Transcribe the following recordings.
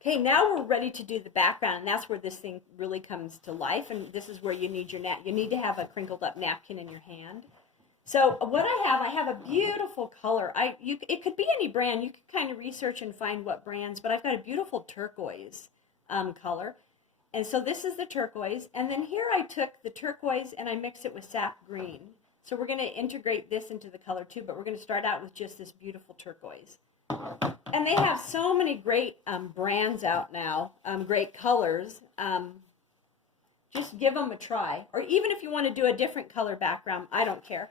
Okay, now we're ready to do the background, and that's where this thing really comes to life, and this is where you need your you need to have a crinkled up napkin in your hand. So what I have a beautiful color. It could be any brand. You could kind of research and find what brands, but I've got a beautiful turquoise color. And so this is the turquoise, and then here I took the turquoise and I mixed it with sap green. So we're going to integrate this into the color too, but we're going to start out with just this beautiful turquoise. And they have so many great brands out now, great colors. Just give them a try. Or even if you want to do a different color background, I don't care.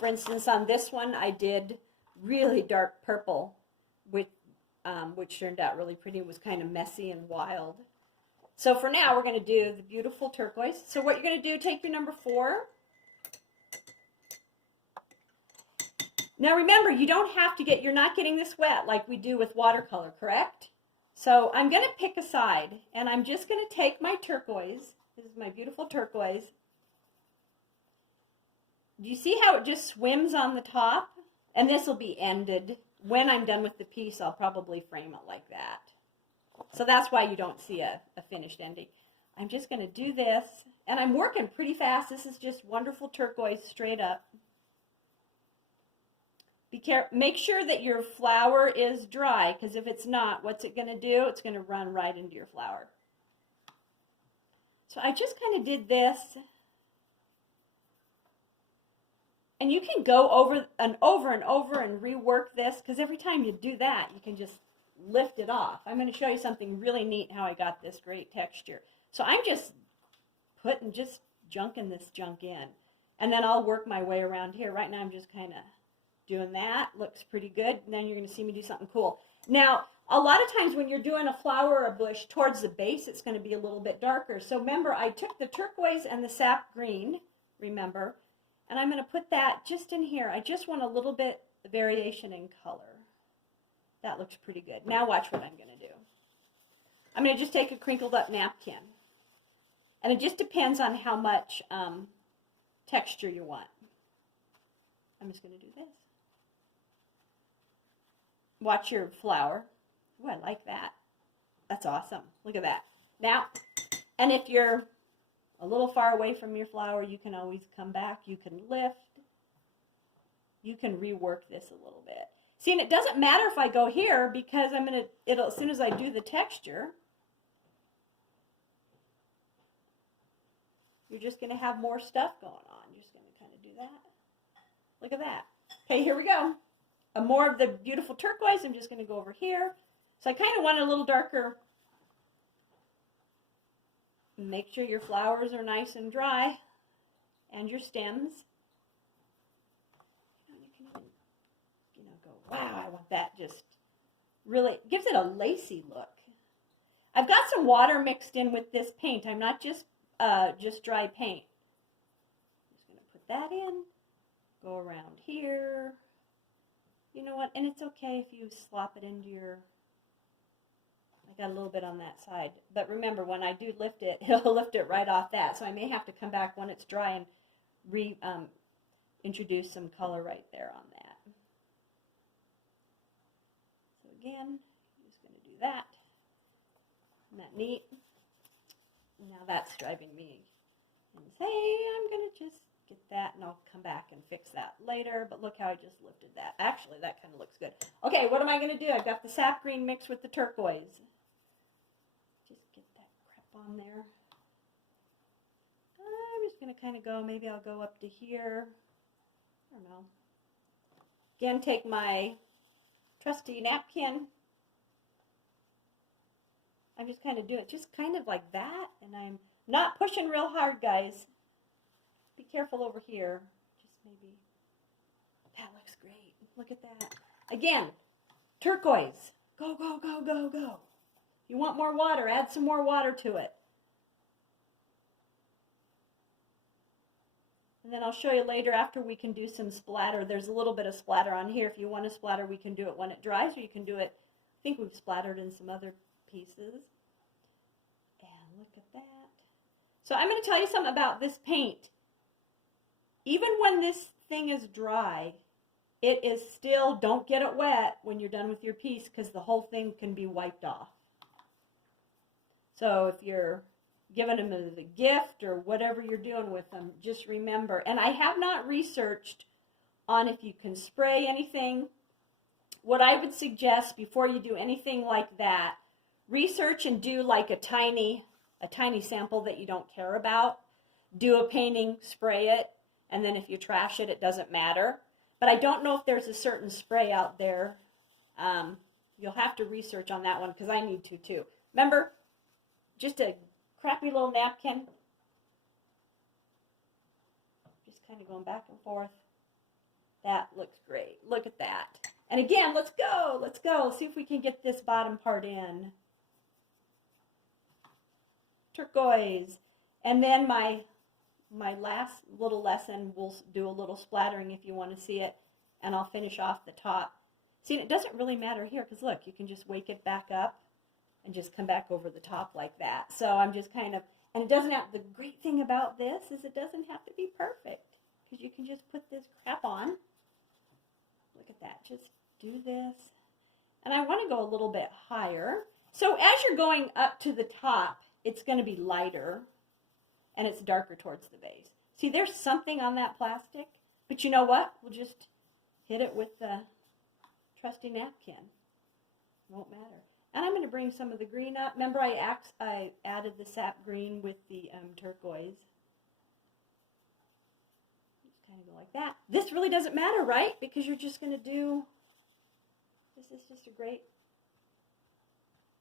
For instance, on this one, I did really dark purple, which turned out really pretty. It was kind of messy and wild. So for now, we're going to do the beautiful turquoise. So what you're going to do, take your number 4. Now remember, you don't have to you're not getting this wet like we do with watercolor, correct? So I'm going to pick a side, and I'm just going to take my turquoise. This is my beautiful turquoise. Do you see how it just swims on the top? And this will be ended. When I'm done with the piece, I'll probably frame it like that. So that's why you don't see a finished ending. I'm just going to do this, and I'm working pretty fast. This is just wonderful turquoise straight up. Be careful. Make sure that your flower is dry, because if it's not, what's it going to do? It's going to run right into your flower. So I just kind of did this. And you can go over and over and over and rework this, because every time you do that, you can just lift it off. I'm going to show you something really neat how I got this great texture. So I'm just junking this junk in. And then I'll work my way around here. Right now I'm just kind of doing that. Looks pretty good. And then you're going to see me do something cool. Now, a lot of times when you're doing a flower or a bush, towards the base it's going to be a little bit darker. So remember, I took the turquoise and the sap green, remember, and I'm going to put that just in here. I just want a little bit of variation in color. That looks pretty good. Now watch what I'm going to do. I'm going to just take a crinkled up napkin. And it just depends on how much texture you want. I'm just going to do this. Watch your flower. Oh, I like that. That's awesome. Look at that. Now, and if you're a little far away from your flower, you can always come back. You can lift. You can rework this a little bit. See, and it doesn't matter if I go here, because as soon as I do the texture, you're just going to have more stuff going on. You're just going to kind of do that. Look at that. Okay, here we go. More of the beautiful turquoise. I'm just going to go over here. So I kind of want it a little darker. Make sure your flowers are nice and dry, and your stems. You can even, go, wow, I want that. Just really gives it a lacy look. I've got some water mixed in with this paint. I'm not just dry paint. I'm just going to put that in. Go around here. You know what? And it's okay if you slop it into your... I got a little bit on that side. But remember, when I do lift it, it'll lift it right off that. So I may have to come back when it's dry and introduce some color right there on that. So again, I'm just going to do that. Isn't that neat? Now that's driving me insane. I'm going to just get that, and I'll come back and fix that later. But look how I just lifted that. Actually, that kind of looks good. Okay, what am I going to do? I've got the sap green mixed with the turquoise. Just get that crap on there. I'm just going to kind of go, maybe I'll go up to here. I don't know. Again, take my trusty napkin. I'm just kind of doing it just kind of like that, and I'm not pushing real hard, guys. Be careful over here. Just maybe. That looks great. Look at that. Again, turquoise. Go, go, go, go, go. You want more water, add some more water to it. And then I'll show you later after we can do some splatter. There's a little bit of splatter on here. If you want to splatter, we can do it when it dries, or you can do it, I think we've splattered in some other pieces. And look at that. So I'm going to tell you something about this paint. Even when this thing is dry, it is still, don't get it wet when you're done with your piece, because the whole thing can be wiped off. So if you're giving them as a gift or whatever you're doing with them, just remember. And I have not researched on if you can spray anything. What I would suggest before you do anything like that, research and do like a tiny sample that you don't care about. Do a painting, spray it, and then if you trash it, it doesn't matter. But I don't know if there's a certain spray out there. You'll have to research on that one because I need to too. Remember, just a crappy little napkin. Just kind of going back and forth. That looks great. Look at that. And again, let's go. Let's go. See if we can get this bottom part in. Turquoise. And then my last little lesson, we'll do a little splattering if you want to see it. And I'll finish off the top. See, it doesn't really matter here because look, you can just wake it back up and just come back over the top like that. So I'm just kind of, and it doesn't have, the great thing about this is it doesn't have to be perfect because you can just put this crap on. Look at that, just do this. And I want to go a little bit higher. So as you're going up to the top, it's going to be lighter and it's darker towards the base. See, there's something on that plastic, but you know what? We'll just hit it with the trusty napkin. Won't matter. And I'm going to bring some of the green up. Remember I added the sap green with the turquoise. Just kind of go like that. This really doesn't matter, right? Because you're just going to do, this is just a great,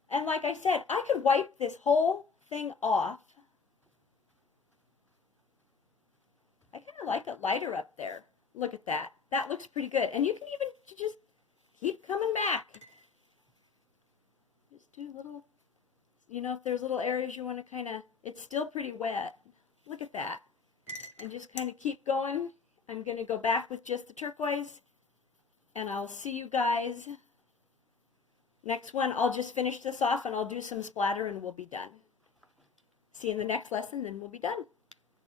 and like I said, I could wipe this whole thing off. I kind of like it lighter up there. Look at that. That looks pretty good. And you can even just keep coming back. Just do little, you know, if there's little areas you want to kind of, it's still pretty wet. Look at that. And just kind of keep going. I'm going to go back with just the turquoise. And I'll see you guys next one. I'll just finish this off and I'll do some splatter and we'll be done. See you in the next lesson, then we'll be done.